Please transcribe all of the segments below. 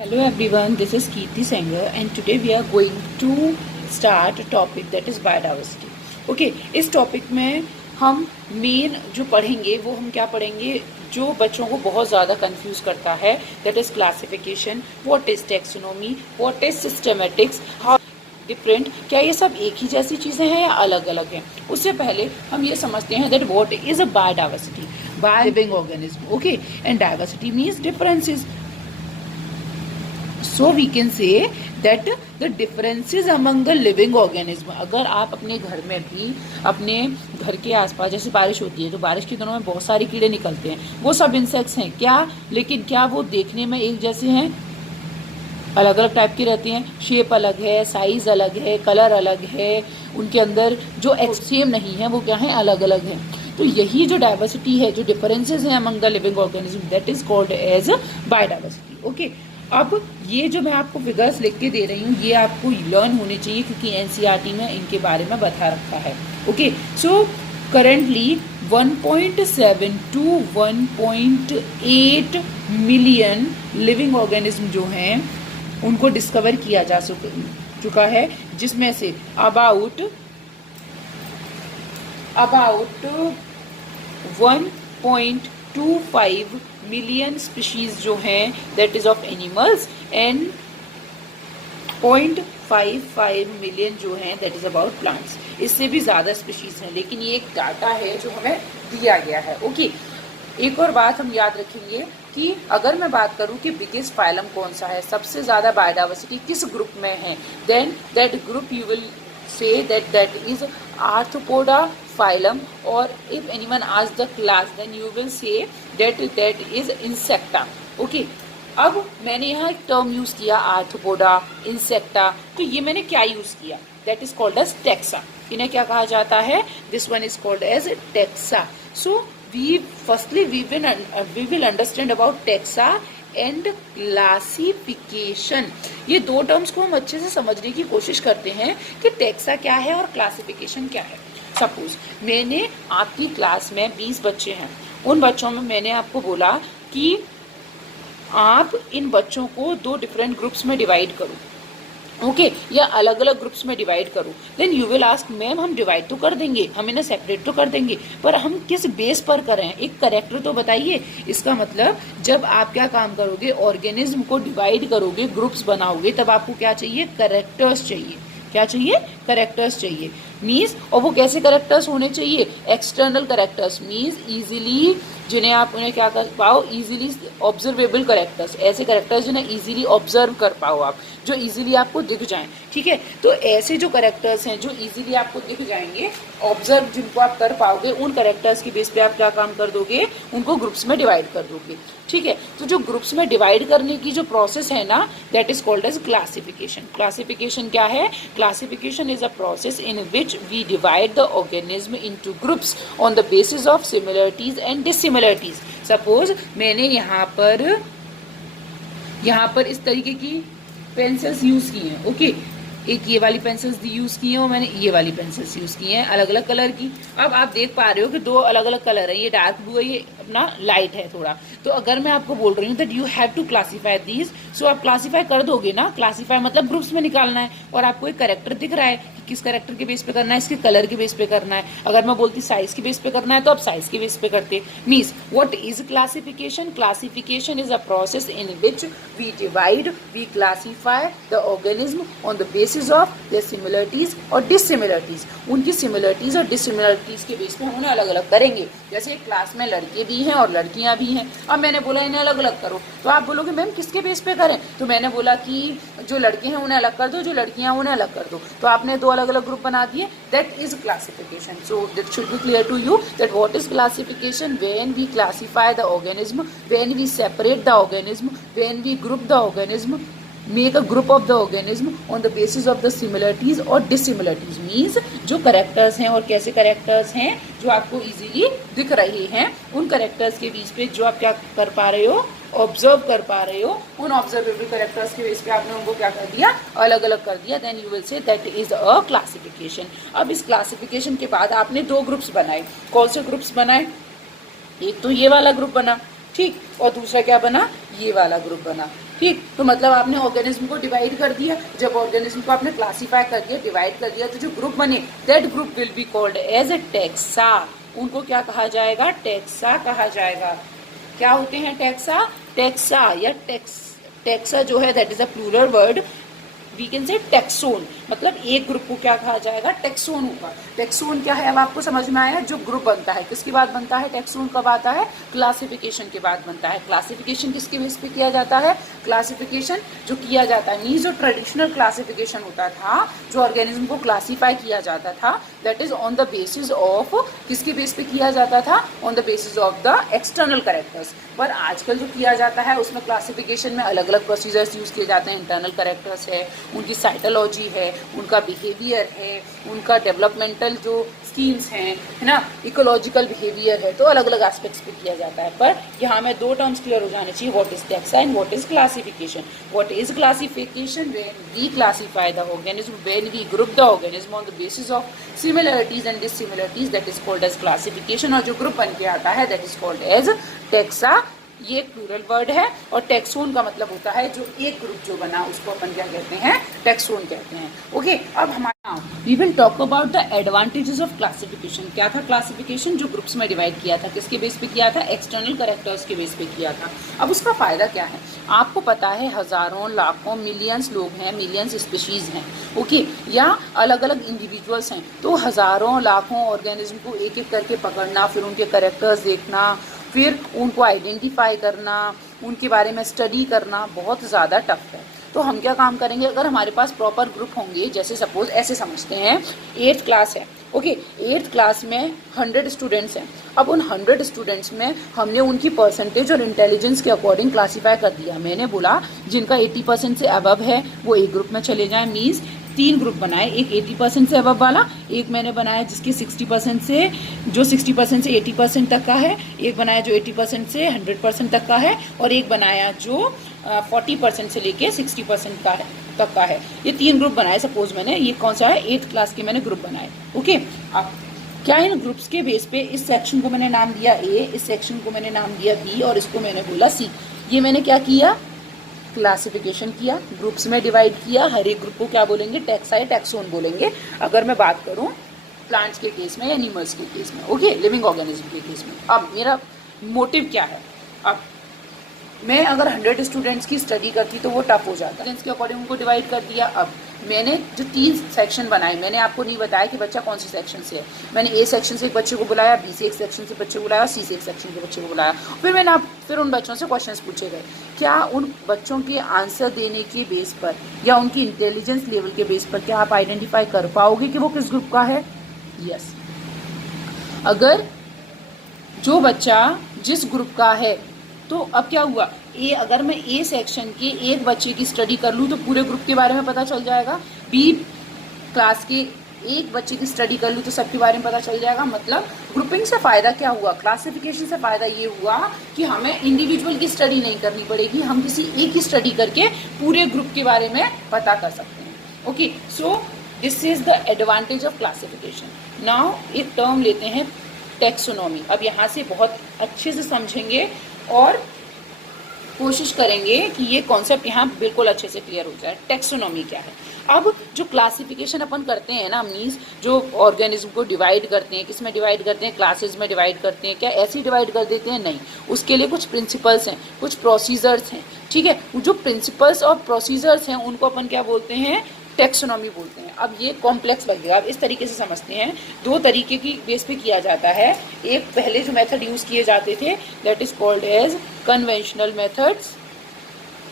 Hello everyone, this is Kirti Sanger and today we are going to start a topic that is biodiversity. Okay, इस topic में हम main जो पढ़ेंगे वो हम क्या पढ़ेंगे जो बच्चों को बहुत ज़्यादा कंफ्यूज करता है, that is classification, what is taxonomy, what is systematics, how different, क्या ये सब एक ही जैसी चीज़ें हैं या अलग अलग हैं। उससे पहले हम ये समझते हैं that what is a biodiversity, by living organism. Okay, and diversity means differences. So we can say that the differences among the living organism. अगर आप अपने घर में भी अपने घर के आसपास जैसे बारिश होती है तो बारिश के दिनों में बहुत सारे कीड़े निकलते हैं, वो सब इंसेक्ट्स हैं क्या, लेकिन क्या वो देखने में एक जैसे हैं? अलग अलग टाइप की रहती हैं, शेप अलग है, साइज अलग है, कलर अलग है, उनके अंदर जो सेम नहीं है वो क्या है, अलग अलग है। तो यही जो डाइवर्सिटी है, जो डिफरेंसेस हैं among the living organism, that is called as biodiversity. Okay, अब ये जो मैं आपको फिगर्स लिख के दे रही हूँ ये आपको लर्न होने चाहिए क्योंकि एनसीईआरटी में इनके बारे में बता रखा है। Okay, so currently 1.7 to 1.8 million living organism जो हैं उनको डिस्कवर किया जा चुका है, जिसमें से अबाउट 1.25 मिलियन स्पीशीज जो हैं that is of animals and 0.55 million जो हैं दैट इज अबाउट प्लांट्स। इससे भी ज़्यादा स्पीशीज हैं, लेकिन ये एक डाटा है जो हमें दिया गया है। ओके, एक और बात हम याद रखेंगे कि अगर मैं बात करूं कि बिगेस्ट फाइलम कौन सा है, सबसे ज़्यादा बायोडाइवर्सिटी किस ग्रुप में है, then that group you will say that is arthropoda phylum, or if anyone asks the class then you will say that is insecta. Okay, अब मैंने यहाँ एक टर्म यूज किया आर्थ्रोपोडा, इंसेक्टा, तो ये मैंने क्या यूज किया, that is called as taxa. इन्हें क्या कहा जाता है, this one is called as taxa. So we will understand about taxa and classification. ये दो टर्म्स को हम अच्छे से समझने की कोशिश करते हैं कि टेक्सा क्या है और क्लासिफिकेशन क्या है। सपोज मैंने आपकी क्लास में 20 बच्चे हैं, उन बच्चों में मैंने आपको बोला कि आप इन बच्चों को 2 डिफरेंट ग्रुप्स में डिवाइड करो, ओके, या अलग अलग ग्रुप्स में डिवाइड करो। Then you will ask ma'am हम डिवाइड तो कर देंगे, हम इन्हें सेपरेट तो कर देंगे, पर हम किस बेस पर करें, एक करेक्टर तो बताइए। इसका मतलब जब आप क्या काम करोगे, ऑर्गेनिज्म को डिवाइड करोगे, ग्रुप्स बनाओगे, तब आपको क्या चाहिए, करेक्टर्स चाहिए। क्या चाहिए, करेक्टर्स चाहिए। मीन्स, और वो कैसे करेक्टर्स होने चाहिए, एक्सटर्नल करेक्टर्स, मीन्स इजीली जिन्हें आप उन्हें क्या कर पाओ, इजीली ऑब्जर्वेबल करेक्टर्स, ऐसे करेक्टर्स जिन्हें इजीली ऑब्जर्व कर पाओ आप, जो इजीली आपको दिख जाएं। ठीक है, तो ऐसे जो करेक्टर्स हैं जो इजीली आपको दिख जाएंगे, ऑब्जर्व जिनको आप कर पाओगे, उन करेक्टर्स की बेस पे आप क्या काम कर दोगे, उनको ग्रुप्स में डिवाइड कर दोगे। ठीक है, तो जो ग्रुप्स में डिवाइड करने की जो प्रोसेस है ना, that is called as classification. Classification क्या है, classification is a process in which we divide the organism into groups on the basis of similarities and dissimilarities. Suppose मैंने यहाँ पर इस तरीके की पेंसिल्स यूज की हैं, ओके, एक ये वाली पेंसिल्स यूज की हैं और मैंने ये वाली पेंसिल्स यूज की हैं अलग अलग कलर की। अब आप देख पा रहे हो कि 2 अलग अलग कलर है, ये डार्क ब्लू है, ये अपना लाइट है थोड़ा। तो अगर मैं आपको बोल रही हूँ that you have to classify these, so आप क्लासीफाई कर दोगे ना, क्लासीफाई मतलब ग्रुप्स में निकालना है, और आपको एक करेक्टर दिख रहा है कि किस करेक्टर के बेस पे करना है, इसके कलर के बेस पे करना है। अगर मैं बोलती साइज के बेस पे करना है तो आप साइज के बेस पे करते। Means what is classification, classification is a process in which we divide, we classify the organism on the basis of their similarities और डिसिमिलरिटीज। उनकी सिमिलरिटीज और डिसिमिलरिटीज के बेस पे हम उन्हें अलग अलग करेंगे। जैसे एक क्लास में लड़के भी हैं और लड़कियां भी हैं, अब मैंने बोला इन्हें अलग अलग करो, तो आप बोलोगे मैम किसके बेस पे करें, तो मैंने बोला कि जो लड़के हैं उन्हें अलग कर दो, जो लड़कियां उन्हें अलग कर दो, तो आपने 2 अलग अलग ग्रुप बना दिए, that is classification. So that should be clear to you that what is classification, when we classify the organism, when we separate the organism, when we group the organism, make a group of the organism on the basis of the similarities और dissimilarities. Means जो characters हैं और कैसे characters हैं जो आपको easily दिख रहे हैं, उन करेक्टर्स के बीच पे जो आप क्या कर पा रहे हो, ऑब्जर्व कर पा रहे हो, उन ऑब्जर्वेबल करेक्टर्स के बेस पे आपने उनको क्या कर दिया, अलग अलग कर दिया। Then you will say that is a classification. अब इस क्लासिफिकेशन के बाद आपने 2 ग्रुप्स बनाए। कौन से ग्रुप्स बनाए, एक तो ये वाला ग्रुप बना, ठीक, और दूसरा क्या बना, ये वाला ग्रुप बना। ठीक, तो मतलब आपने ऑर्गेनिज्म को डिवाइड कर दिया। जब ऑर्गेनिज्म को आपने क्लासीफाई कर दिया, डिवाइड कर दिया, तो जो ग्रुप बने that group will be called as a taxa. उनको क्या कहा जाएगा? टैक्सा कहा जाएगा। क्या होते हैं टैक्सा? टैक्सा या टैक्सा जो है that is a plural word, we can say taxon. मतलब एक ग्रुप को क्या कहा जाएगा? टैक्सोन होगा। टैक्सोन क्या है अब आपको समझ में आया? जो ग्रुप बनता है किसके बाद बनता है? टैक्सोन कब आता है? क्लासिफिकेशन के बाद बनता है। क्लासिफिकेशन किसके बेस पे किया जाता है? क्लासिफिकेशन जो किया जाता है मीन्स जो ट्रेडिशनल क्लासिफिकेशन होता था, जो ऑर्गेनिज्म को क्लासीफाई किया जाता था, that is on the basis of, किसके बेस पे किया जाता था? On the basis of the external characters. पर आजकल जो किया जाता है उसमें क्लासिफिकेशन में अलग अलग प्रोसीजर्स यूज किए जाते हैं। इंटरनल कैरेक्टर्स है, उनकी साइटोलॉजी है, उनका बिहेवियर है, उनका डेवलपमेंटल जो स्कीम्स हैं, है ना, इकोलॉजिकल बिहेवियर है, तो अलग अलग एस्पेक्ट्स पे किया जाता है। पर यहाँ में दो टर्म्स क्लियर हो जाने चाहिए, what is taxa and what is classification. What is classification? When we classify the organism, when we group the organism on the basis of similarities and dissimilarities, that is called as classification. और जो group बन के आता है that is called as taxa. ये एक plural word है। और टैक्सोन का मतलब होता है जो एक ग्रुप जो बना उसको अपन क्या कहते हैं? टैक्सोन कहते हैं। ओके, अब हमारा we will talk about the advantages of classification. क्या था क्लासिफिकेशन? जो ग्रुप्स में डिवाइड किया था, किसके बेस पे किया था? एक्सटर्नल कैरेक्टर्स के बेस पे किया था। अब उसका फायदा क्या है? आपको पता है हजारों, लाखों, मिलियंस लोग हैं, मिलियंस स्पीशीज हैं, ओके, या अलग अलग इंडिविजुअल्स हैं। तो हजारों लाखों ऑर्गेनिज्म को एक एक करके पकड़ना, फिर उनके कैरेक्टर्स देखना, फिर उनको आइडेंटिफाई करना, उनके बारे में स्टडी करना बहुत ज़्यादा टफ है। तो हम क्या काम करेंगे? अगर हमारे पास प्रॉपर ग्रुप होंगे, जैसे सपोज ऐसे समझते हैं 8th क्लास है, ओके, 8th क्लास में 100 स्टूडेंट्स हैं। अब उन 100 स्टूडेंट्स में हमने उनकी परसेंटेज और इंटेलिजेंस के अकॉर्डिंग क्लासीफाई कर दिया। मैंने बोला जिनका 80% से अबव है वो एक ग्रुप में चले जाएं, मीन्स 3 ग्रुप बनाए, एक 80% से अबव वाला, एक मैंने बनाया जिसके 60% से, जो 60% से 80% तक का है, एक बनाया जो 80% से 100% तक का है, और एक बनाया जो 40% से लेके 60% का है तक का है। ये 3 ग्रुप बनाए सपोज मैंने। ये कौन सा है? 8th क्लास के मैंने ग्रुप बनाए। ओके, अब क्या है इन ग्रुप्स के बेस पे इस सेक्शन को मैंने नाम दिया ए, इस सेक्शन को मैंने नाम दिया बी, और इसको मैंने बोला सी। ये मैंने क्या किया? क्लासिफिकेशन किया, ग्रुप्स में डिवाइड किया। हर एक ग्रुप को क्या बोलेंगे? टैक्सा या टैक्सोन बोलेंगे अगर मैं बात करूं प्लांट्स के केस में या एनिमल्स के केस में, ओके, लिविंग ऑर्गेनिज्म के केस में। अब मेरा मोटिव क्या है? अब मैं अगर 100 स्टूडेंट्स की स्टडी करती तो वो टफ हो जाता। स्टूडेंट्स के अकॉर्डिंग उनको डिवाइड कर दिया। अब मैंने जो 3 सेक्शन बनाए, मैंने आपको नहीं बताया कि बच्चा कौन से सेक्शन से है। मैंने ए सेक्शन से एक बच्चे को बुलाया, बी से एक सेक्शन से बच्चे को बुलाया, सी से एक सेक्शन के बच्चे को बुलाया। फिर उन बच्चों से क्वेश्चंस पूछे गए। क्या उन बच्चों के आंसर देने के बेस पर या उनकी इंटेलिजेंस लेवल के बेस पर क्या आप आइडेंटिफाई कर पाओगे कि वो किस ग्रुप का है? यस। अगर जो बच्चा जिस ग्रुप का है, तो अब क्या हुआ? अगर मैं ए सेक्शन के एक बच्चे की स्टडी कर लूँ तो पूरे ग्रुप के बारे में पता चल जाएगा। बी क्लास के एक बच्चे की स्टडी कर लूँ तो सबके बारे में पता चल जाएगा। मतलब ग्रुपिंग से फ़ायदा क्या हुआ? क्लासिफिकेशन से फ़ायदा ये हुआ कि हमें इंडिविजुअल की स्टडी नहीं करनी पड़ेगी, हम किसी एक की स्टडी करके पूरे ग्रुप के बारे में पता कर सकते हैं। Okay, so this is the advantage of classification. Now एक टर्म लेते हैं टैक्सोनॉमी। अब यहाँ से बहुत अच्छे से समझेंगे और कोशिश करेंगे कि ये कॉन्सेप्ट यहाँ बिल्कुल अच्छे से क्लियर हो जाए। टैक्सोनॉमी क्या है? अब जो क्लासिफिकेशन अपन करते हैं ना, मीन्स जो ऑर्गेनिज्म को डिवाइड करते हैं, किस में डिवाइड करते हैं? क्लासेस में डिवाइड करते हैं। क्या ऐसे डिवाइड कर देते हैं? नहीं, उसके लिए कुछ प्रिंसिपल्स हैं, कुछ प्रोसीजर्स हैं, ठीक है। जो प्रिंसिपल्स और प्रोसीजर्स हैं उनको अपन क्या बोलते हैं? टैक्सोनॉमी बोलते हैं। अब ये कॉम्प्लेक्स लगेगा, अब इस तरीके से समझते हैं। 2 तरीके की बेस पे किया जाता है। एक पहले जो मेथड यूज़ किए जाते थे that is called as conventional methods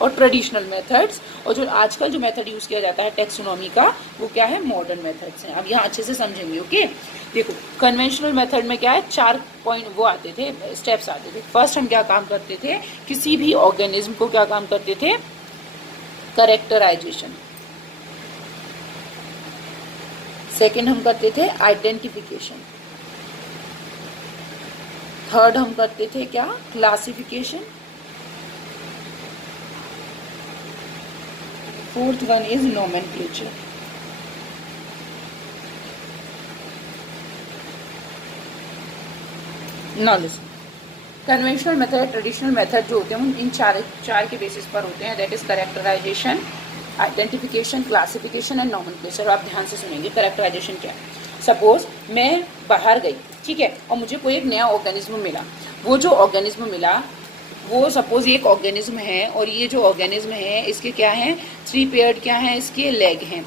और ट्रेडिशनल मेथड्स, और जो आजकल जो मेथड यूज़ किया जाता है टैक्सोनॉमी का वो क्या है? मॉडर्न मेथड्स हैं। अब यहाँ अच्छे से समझेंगे। ओके, देखो कन्वेंशनल मेथड में क्या है? 4 पॉइंट वो आते थे, स्टेप्स आते थे। फर्स्ट हम क्या काम करते थे? किसी भी ऑर्गेनिज्म को क्या काम करते थे? कैरेक्टराइजेशन। सेकेंड हम करते थे आइडेंटिफिकेशन। थर्ड हम करते थे क्या? Classification. Fourth one is nomenclature. Now listen, conventional method, traditional method जो होते हैं इन चार के बेसिस पर होते हैं, that is characterization, identification, classification and nomenclature. आप ध्यान से सुनेंगे करेक्टराइजेशन क्या है। सपोज मैं बाहर गई, ठीक है, और मुझे कोई एक नया ऑर्गेनिज्म मिला। वो जो ऑर्गेनिज्म मिला वो सपोज एक ऑर्गेनिज्म है, और ये जो ऑर्गेनिज्म है इसके क्या हैं, 3 पेयर्ड क्या हैं, इसके लेग हैं,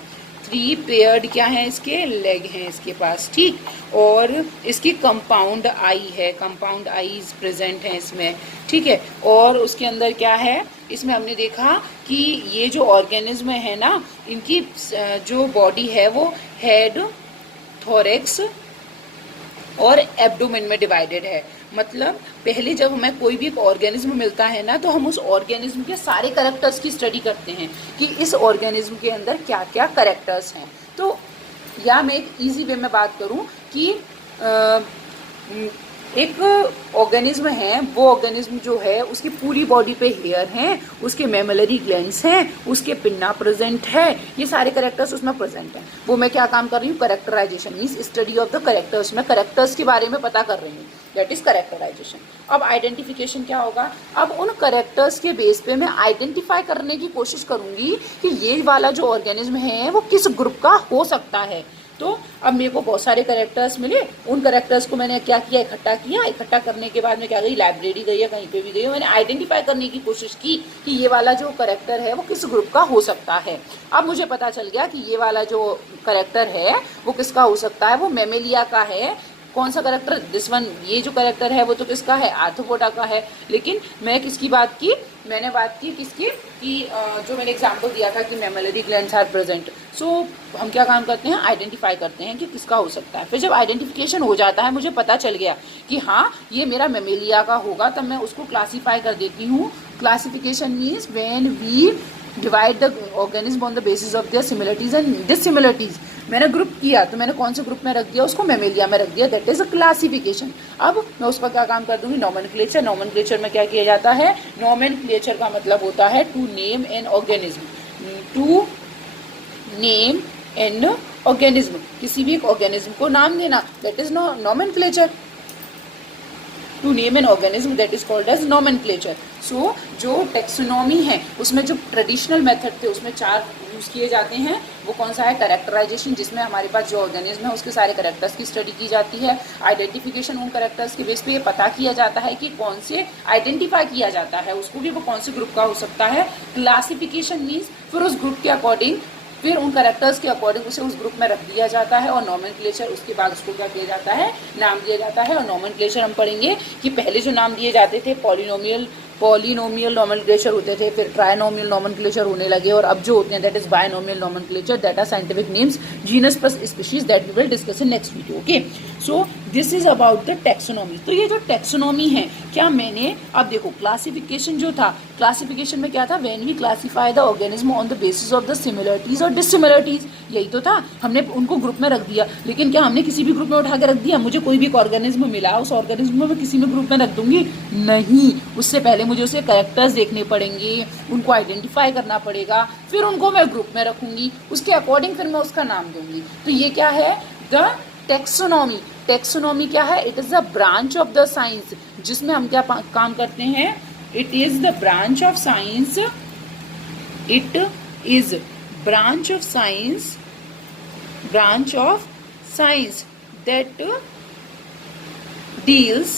3 पेयर्ड क्या हैं, इसके लेग हैं इसके पास, ठीक। और इसकी कंपाउंड आई है, कंपाउंड आईज प्रेजेंट है इसमें, ठीक है। और उसके अंदर क्या है, इसमें हमने देखा कि ये जो ऑर्गेनिज्म है ना, इनकी जो बॉडी है वो हेड, थोरेक्स और एब्डोमेन में डिवाइडेड है। मतलब पहले जब हमें कोई भी एक ऑर्गेनिज्म मिलता है ना, तो हम उस ऑर्गेनिज्म के सारे कैरेक्टर्स की स्टडी करते हैं कि इस ऑर्गेनिज्म के अंदर क्या क्या कैरेक्टर्स हैं। तो या मैं एक इजी वे में बात करूं कि एक ऑर्गेनिज्म है, वो ऑर्गेनिज्म जो है उसकी पूरी बॉडी पे हेयर हैं, उसके मेमलरी ग्लैंड्स हैं, उसके पिन्ना प्रेजेंट है, ये सारे कैरेक्टर्स उसमें प्रेजेंट हैं। वो मैं क्या काम कर रही हूँ, characterization means study of the characters, मैं कैरेक्टर्स के बारे में पता कर रही हूँ, दैट इज करेक्टराइजेशन। अब आइडेंटिफिकेशन क्या होगा, अब उन कैरेक्टर्स के बेस पे मैं आइडेंटिफाई करने की कोशिश करूंगी कि ये वाला जो ऑर्गेनिज्म है वो किस ग्रुप का हो सकता है। तो अब मेरे को बहुत सारे कैरेक्टर्स मिले, उन कैरेक्टर्स को मैंने क्या किया, इकट्ठा किया। इकट्ठा करने के बाद मैं क्या गई, लाइब्रेरी गई या कहीं पे भी गई, मैंने आइडेंटिफाई करने की कोशिश की कि ये वाला जो कैरेक्टर है वो किस ग्रुप का हो सकता है। अब मुझे पता चल गया कि ये वाला जो कैरेक्टर है वो किसका हो सकता है, वो मेमेलिया का है। कौन सा कैरेक्टर, दिस वन, ये जो कैरेक्टर है वो तो किसका है, आर्थ्रोपोडा का है। लेकिन मैं किसकी बात की, मैंने बात की किसकी, कि जो मैंने एग्जांपल दिया था कि मेमलरी ग्लैंड्स आर प्रेजेंट। सो हम क्या काम करते हैं, आइडेंटिफाई करते हैं कि किसका हो सकता है। फिर जब आइडेंटिफिकेशन हो जाता है, मुझे पता चल गया कि हाँ ये मेरा मेमेलिया का होगा, तब मैं उसको क्लासीफाई कर देती हूँ। Classification means when we divide the organism on the basis of their similarities and dissimilarities. मैंने ग्रुप किया तो मैंने कौन से ग्रुप में रख दिया, उसको मेमेलिया में रख दिया, दैट इज अ क्लासिफिकेशन। अब मैं उस पर क्या काम कर दूंगी, नॉमेनक्लेचर। नॉमेनक्लेचर में क्या किया जाता है, नॉमेनक्लेचर का मतलब होता है to name an organism, to name an organism, किसी भी एक ऑर्गेनिज्म को नाम देना, that is nomenclature. To name an organism that is called as nomenclature. So जो टेक्सोनॉमी है उसमें जो ट्रेडिशनल मेथड थे उसमें 4 यूज किए जाते हैं। वो कौन सा है, कैरेक्टराइजेशन, जिसमें हमारे पास जो ऑर्गेनिज्म है उसके सारे कैरेक्टर्स की स्टडी की जाती है। आइडेंटिफिकेशन, उन कैरेक्टर्स के बेस पे ये पता किया जाता है कि कौन से, आइडेंटिफाई किया जाता है उसको कि वो कौन से ग्रुप का हो सकता है। क्लासिफिकेशन मीन्स फिर उस ग्रुप के अकॉर्डिंग, फिर उन कैरेक्टर्स के अकॉर्डिंग उसे उस ग्रुप में रख दिया जाता है। और नॉमेनक्लेचर, उसके बाद उसको क्या किया जाता है, नाम दिया जाता है। और नॉमेनक्लेचर हम पढ़ेंगे कि पहले जो नाम दिए जाते थे पॉलिनोमियल नॉमेनक्लेचर होते थे, फिर ट्राइनोमियल नॉमेनक्लेचर होने लगे, और अब जो होते हैं that is binomial nomenclature, that are scientific names, genus plus species, that we will discuss in next video. Okay, so this is about the taxonomy. तो ये जो टेक्सोनॉमी है, क्या मैंने, अब देखो क्लासिफिकेशन जो था, क्लासिफिकेशन में क्या था, when we classify the organism on the basis of the similarities और डिसिमिलरिटीज, यही तो था, हमने उनको ग्रुप में रख दिया। लेकिन क्या हमने किसी भी ग्रुप में उठा के रख दिया, मुझे कोई भी एक ऑर्गेनिज्म मिला, उस ऑर्गेनिज्म में मैं किसी में ग्रुप में रख दूंगी, नहीं। उससे पहले मुझे उसे कैरेक्टर्स देखने पड़ेंगे, उनको आइडेंटिफाई करना पड़ेगा, फिर उनको मैं ग्रुप में रखूंगी, उसके अकॉर्डिंग फिर मैं उसका नाम दूंगी। तो ये क्या है, द टेक्सोनॉमी। टेक्सोनॉमी क्या है, it is the branch of the science, जिसमें हम क्या काम करते हैं, it is the branch of science, it is branch of science that deals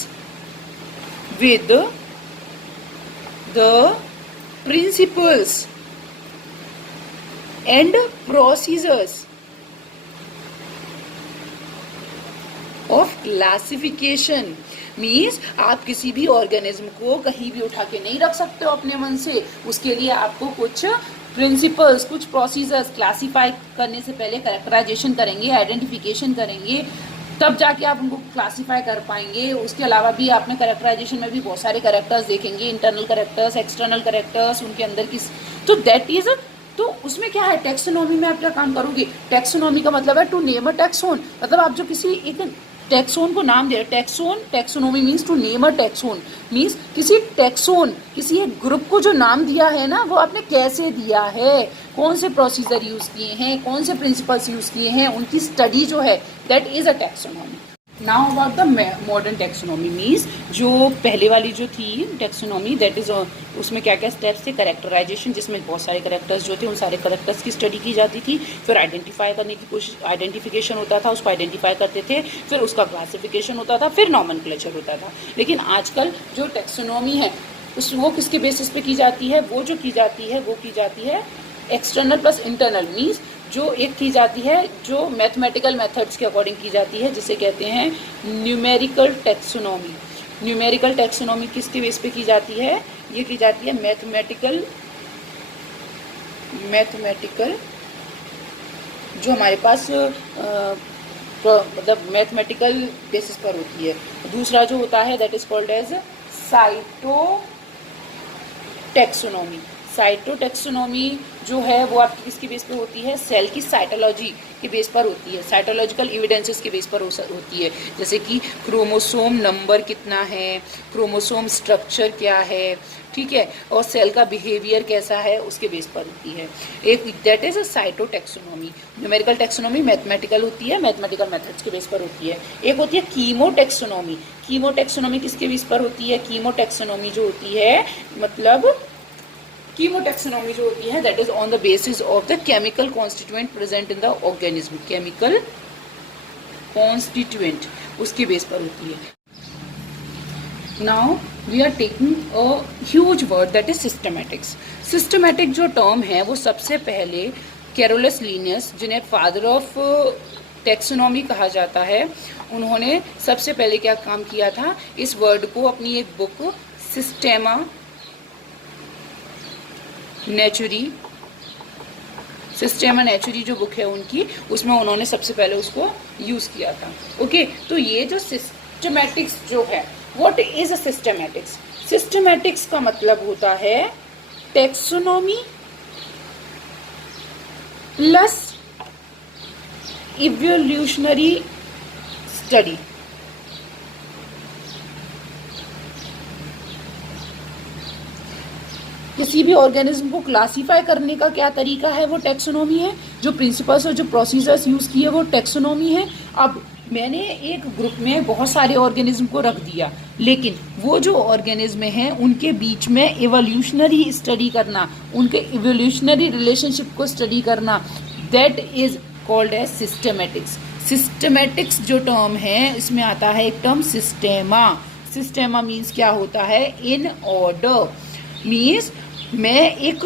with the principles and procedures of classification। Means आप किसी भी ऑर्गेनिज्म को कहीं भी उठा के नहीं रख सकते हो अपने मन से, उसके लिए आपको कुछ प्रिंसिपल्स, कुछ प्रोसीजर्स, क्लासीफाई करने से पहले कैरेक्टराइजेशन करेंगे, आइडेंटिफिकेशन करेंगे, तब जाके आप उनको क्लासीफाई कर पाएंगे। उसके अलावा भी आपने कैरेक्टराइजेशन में भी बहुत सारे कैरेक्टर्स देखेंगे, इंटरनल कैरेक्टर्स, एक्सटर्नल कैरेक्टर्स, उनके अंदर की, तो दैट इज, तो उसमें क्या है, टेक्सोनॉमी में आप क्या काम करोगे, टेक्सोनॉमी का मतलब है टू नेम अ टेक्सोन, मतलब आप जो किसी एक टेक्सोन को नाम दे रहे, taxonomy means to name a taxon, means किसी टेक्सोन, किसी एक ग्रुप को जो नाम दिया है ना, वो आपने कैसे दिया है, कौन से प्रोसीजर यूज किए हैं, कौन से प्रिंसिपल्स यूज किए हैं, उनकी स्टडी जो है, that is a taxonomy. Now about the modern taxonomy means जो पहले वाली जो थी टेक्सोनॉमी दैट इज उसमें क्या क्या स्टेप्स थे, करेक्टराइजेशन जिसमें बहुत सारे करेक्टर्स जो थे उन सारे करेक्टर्स की स्टडी की जाती थी, फिर आइडेंटिफाई करने की कोशिश, आइडेंटिफिकेशन होता था, उसको आइडेंटिफाई करते थे, फिर उसका क्लासिफिकेशन होता था, फिर नॉमेनक्लेचर होता था। लेकिन आजकल जो टेक्सोनॉमी है उस वो किसके बेसिस पे की जाती है, वो जो की जाती है एक्सटर्नल प्लस इंटरनल मीन्स जो एक की जाती है जो मैथमेटिकल मेथड्स के अकॉर्डिंग की जाती है जिसे कहते हैं न्यूमेरिकल टेक्सोनॉमी। न्यूमेरिकल टेक्सोनॉमी किसके बेस पे की जाती है, ये की जाती है मैथमेटिकल जो हमारे पास मतलब मैथमेटिकल बेसिस पर होती है। दूसरा जो होता है that is called as cytotaxonomy. Cytotaxonomy जो है वो आपकी किसकी बेस पर होती है, सेल की साइटोलॉजी के बेस पर होती है, साइटोलॉजिकल एविडेंसेस के बेस पर होती है, जैसे कि क्रोमोसोम नंबर कितना है, क्रोमोसोम स्ट्रक्चर क्या है, ठीक है, और सेल का बिहेवियर कैसा है उसके बेस पर होती है। एक that is a cytotaxonomy. Numerical taxonomy mathematical होती है, मैथमेटिकल मेथड्स के बेस पर होती है। एक होती है कीमोटेक्सोनॉमी। कीमोटेक्सोनॉमी किसके बेस पर होती है, कीमोटेक्सोनॉमी जो होती है मतलब कीमोटेक्सोनॉमी जो होती है that is on the basis of the chemical constituent present in the organism. Chemical constituent उसके बेस पर होती है। Now we are taking a huge word that is systematics. Systematic जो टर्म है वो सबसे पहले कैरोलस लिनियस, जिन्हें फादर ऑफ टेक्सोनॉमी कहा जाता है, उन्होंने सबसे पहले क्या काम किया था, इस वर्ड को अपनी एक बुक सिस्टेमा नेचुरी जो बुक है उनकी, उसमें उन्होंने सबसे पहले उसको यूज किया था। ओके, तो ये जो सिस्टमैटिक्स जो है, what is a systematics? Systematics का मतलब होता है टेक्सोनॉमी प्लस इवोल्यूशनरी स्टडी। किसी भी ऑर्गेनिज्म को क्लासीफाई करने का क्या तरीका है, वो टेक्सोनॉमी है। जो प्रिंसिपल्स और जो प्रोसीजर्स यूज किए वो टेक्सोनॉमी है। अब मैंने एक ग्रुप में बहुत सारे ऑर्गेनिज्म को रख दिया, लेकिन वो जो ऑर्गेनिज्म हैं उनके बीच में इवोल्यूशनरी स्टडी करना, उनके इवोल्यूशनरी रिलेशनशिप को स्टडी करना, that is called as systematics. Systematics जो टर्म है इसमें आता है एक टर्म सिस्टेमा। सिस्टेमा मीन्स क्या होता है, इन ऑर्डर। मीन्स मैं एक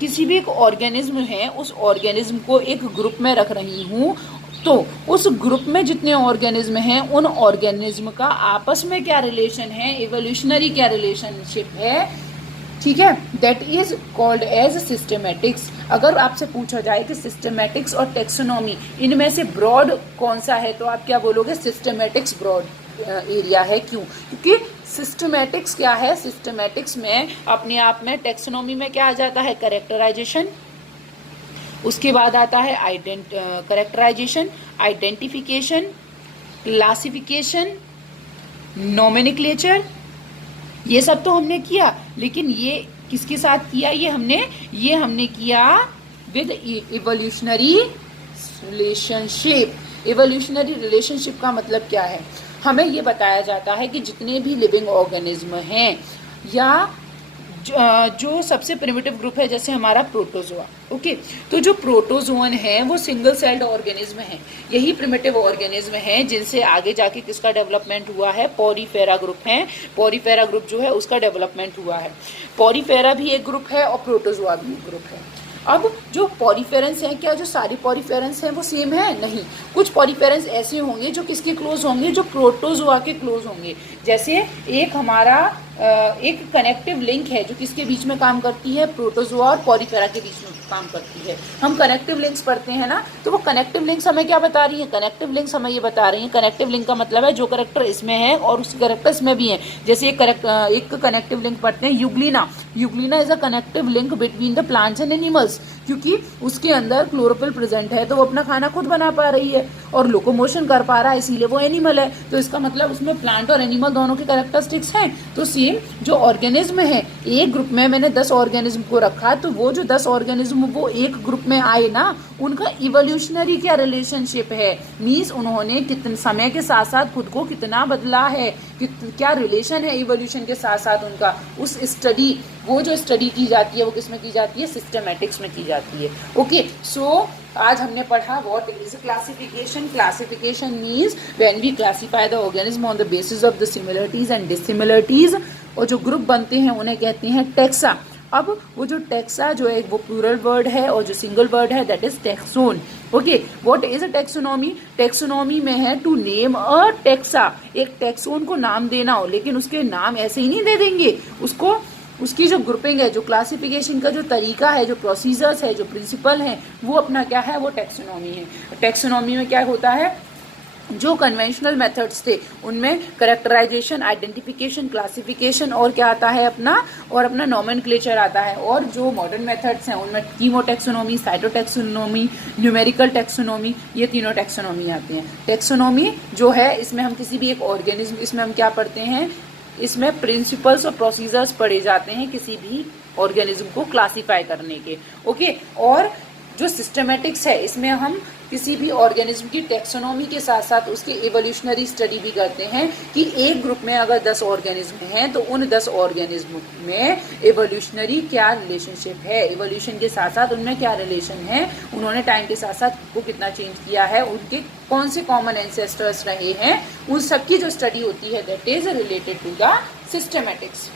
किसी भी एक ऑर्गेनिज्म है उस ऑर्गेनिज्म को एक ग्रुप में रख रही हूँ, तो उस ग्रुप में जितने ऑर्गेनिज्म हैं उन ऑर्गेनिज्म का आपस में क्या रिलेशन है, इवोल्यूशनरी क्या रिलेशनशिप है, ठीक है, that is called as systematics. अगर आपसे पूछा जाए कि सिस्टमैटिक्स और टेक्सोनॉमी इनमें से ब्रॉड कौन सा है, तो आप क्या बोलोगे, सिस्टमैटिक्स ब्रॉड एरिया है। क्यों? क्योंकि सिस्टमैटिक्स क्या है, सिस्टमैटिक्स में अपने आप में टेक्सोनॉमी में क्या आ जाता है, कैरेक्टराइजेशन, उसके बाद आता है कैरेक्टराइजेशन, आइडेंटिफिकेशन, क्लासिफिकेशन, नोमेनक्लेचर, ये सब तो हमने किया, लेकिन ये किसके साथ किया, ये हमने किया with evolutionary relationship. Evolutionary relationship का मतलब क्या है, हमें ये बताया जाता है कि जितने भी लिविंग ऑर्गेनिज्म हैं या जो सबसे प्रिमिटिव ग्रुप है जैसे हमारा प्रोटोजोआ, ओके, तो जो प्रोटोजोन है वो सिंगल सेल्ड ऑर्गेनिज्म है, यही प्रिमिटिव ऑर्गेनिज्म है जिनसे आगे जाके किसका डेवलपमेंट हुआ है, पॉरीफेरा ग्रुप है। पॉरीफेरा ग्रुप जो है उसका डेवलपमेंट हुआ है। पॉरीफेरा भी एक ग्रुप है और प्रोटोजोआ भी एक ग्रुप है। अब जो पॉरीफेरेंस हैं, क्या जो सारी पॉरीफेरेंस हैं वो सेम है? नहीं, कुछ पॉरीफेरेंस ऐसे होंगे जो किसके क्लोज होंगे, जो प्रोटोजोआ के क्लोज होंगे। जैसे एक हमारा एक कनेक्टिव लिंक है जो किसके बीच में काम करती है, प्रोटोजोआ और पॉरीफेरा के बीच में काम करती है। हम कनेक्टिव लिंक्स पढ़ते हैं ना, तो वो कनेक्टिव लिंक्स हमें क्या बता रही है, कनेक्टिव लिंक्स हमें ये बता रही है, कनेक्टिव लिंक का मतलब है जो करेक्टर इसमें है और उस करेक्टर इसमें भी है। जैसे एक कनेक्टिव लिंक पढ़ते हैं Euglena. Euglena is a connective link between the plants and animals, क्योंकि उसके अंदर क्लोरोफिल प्रेजेंट है तो वो अपना खाना खुद बना पा रही है और लोकोमोशन कर पा रहा है, इसीलिए वो एनिमल है। तो इसका मतलब उसमें प्लांट और एनिमल दोनों के कैरेक्टरिस्टिक्स हैं। तो कि जो ऑर्गेनिज्म है, एक ग्रुप में मैंने 10 ऑर्गेनिज्म को रखा, तो वो जो 10 ऑर्गेनिज्म वो एक ग्रुप में आए ना, उनका इवोल्यूशनरी क्या रिलेशनशिप है, मीन्स उन्होंने कितने समय के साथ साथ खुद को कितना बदला है, क्या रिलेशन है इवोल्यूशन के साथ साथ उनका, उस स्टडी, वो जो स्टडी की जाती है वो किस में की जाती है, सिस्टमैटिक्स में की जाती है। ओके, सो आज हमने पढ़ा what is classification. Classification means when we classify the organism on the basis of the similarities and dissimilarities, और जो ग्रुप बनते हैं उन्हें कहते हैं टैक्सा। अब वो जो टैक्सा जो है वो प्लूरल वर्ड है, और जो सिंगल वर्ड है that is taxon. Okay, what is a taxonomy? Taxonomy में है टू नेम अ टैक्सा, एक टैक्सोन को नाम देना हो, लेकिन उसके नाम ऐसे ही नहीं दे देंगे, उसको उसकी जो ग्रुपिंग है, जो क्लासिफिकेशन का जो तरीका है, जो प्रोसीजर्स है, जो प्रिंसिपल है, वो अपना क्या है, वो टैक्सोनॉमी है। टैक्सोनॉमी में क्या होता है, जो कन्वेंशनल मेथड्स थे उनमें करेक्टराइजेशन, आइडेंटिफिकेशन, क्लासिफिकेशन और क्या आता है अपना, और अपना नॉमेनक्लेचर आता है, और जो मॉडर्न मेथड्स हैं उनमें कीमोटैक्सोनॉमी, साइटोटैक्सोनॉमी, न्यूमेरिकल टैक्सोनॉमी, ये तीनों टैक्सोनॉमी आती हैं। टैक्सोनॉमी जो है इसमें हम किसी भी एक ऑर्गेनिज्म, इसमें हम क्या पढ़ते हैं, इसमें प्रिंसिपल्स और प्रोसीजर्स पढ़े जाते हैं किसी भी ऑर्गेनिज्म को क्लासीफाई करने के। ओके, और जो सिस्टमेटिक्स है इसमें हम किसी भी ऑर्गेनिज्म की टैक्सोनॉमी के साथ साथ उसके इवोल्यूशनरी स्टडी भी करते हैं कि एक ग्रुप में अगर 10 ऑर्गेनिज्म हैं तो उन 10 ऑर्गेनिज्म में इवोल्यूशनरी क्या रिलेशनशिप है, इवोल्यूशन के साथ साथ उनमें क्या रिलेशन है, उन्होंने टाइम के साथ साथ को कितना चेंज किया है, उनके कौन से कॉमन एंसेस्टर्स रहे हैं, उन सब की जो स्टडी होती है that is related to the systematics.